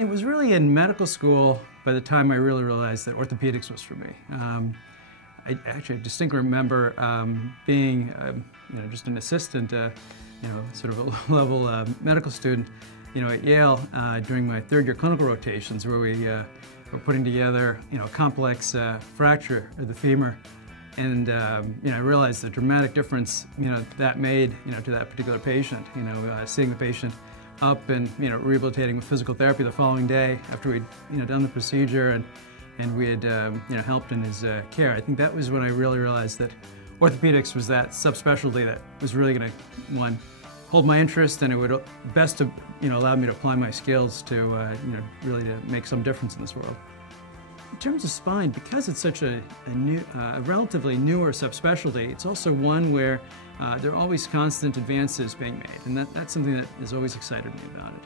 It was really in medical school by the time I really realized that orthopedics was for me. I actually distinctly remember being just an assistant, sort of a level medical student, at Yale during my third-year clinical rotations, where we were putting together, a complex fracture of the femur, and I realized the dramatic difference, that made, to that particular patient. Seeing the patient up and rehabilitating with physical therapy the following day after we'd done the procedure and we had helped in his care. I think that was when I really realized that orthopedics was that subspecialty that was really going to hold my interest, and it would best have allowed me to apply my skills to really to make some difference in this world. In terms of spine, because it's such a relatively newer subspecialty, it's also one where there are always constant advances being made, and that's something that has always excited me about it.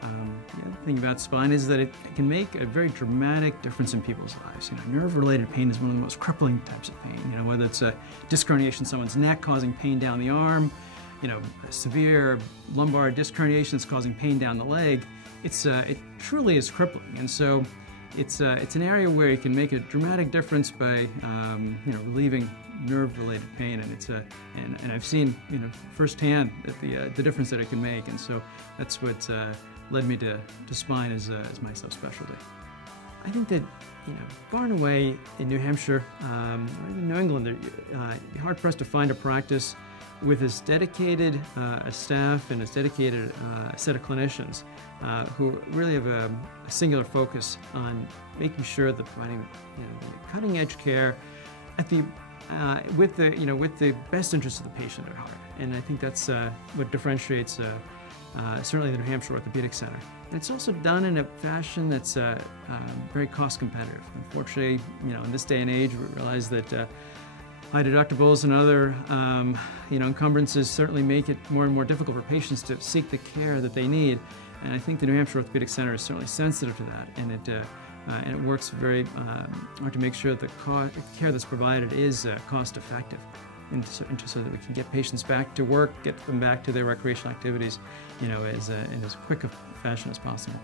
The other thing about spine is that it can make a very dramatic difference in people's lives. Nerve-related pain is one of the most crippling types of pain. Whether it's a disc herniation in someone's neck causing pain down the arm, a severe lumbar disc herniation that's causing pain down the leg, it truly is crippling. And so it's an area where you can make a dramatic difference by relieving nerve-related pain, and and I've seen firsthand the difference that it can make, and so that's what led me to spine as my subspecialty. I think that far and away in New Hampshire or even New England, you're hard-pressed to find a practice with as dedicated a staff and as dedicated a set of clinicians who really have a singular focus on making sure that providing cutting-edge care at with the best interest of the patient at heart. And I think that's what differentiates certainly the New Hampshire Orthopaedic Center. And it's also done in a fashion that's very cost competitive. Unfortunately, in this day and age, we realize that high deductibles and other encumbrances certainly make it more and more difficult for patients to seek the care that they need. And I think the New Hampshire Orthopaedic Center is certainly sensitive to that, and it works very hard to make sure that the care that's provided is cost effective, and so that we can get patients back to work, get them back to their recreational activities, in as quick a fashion as possible.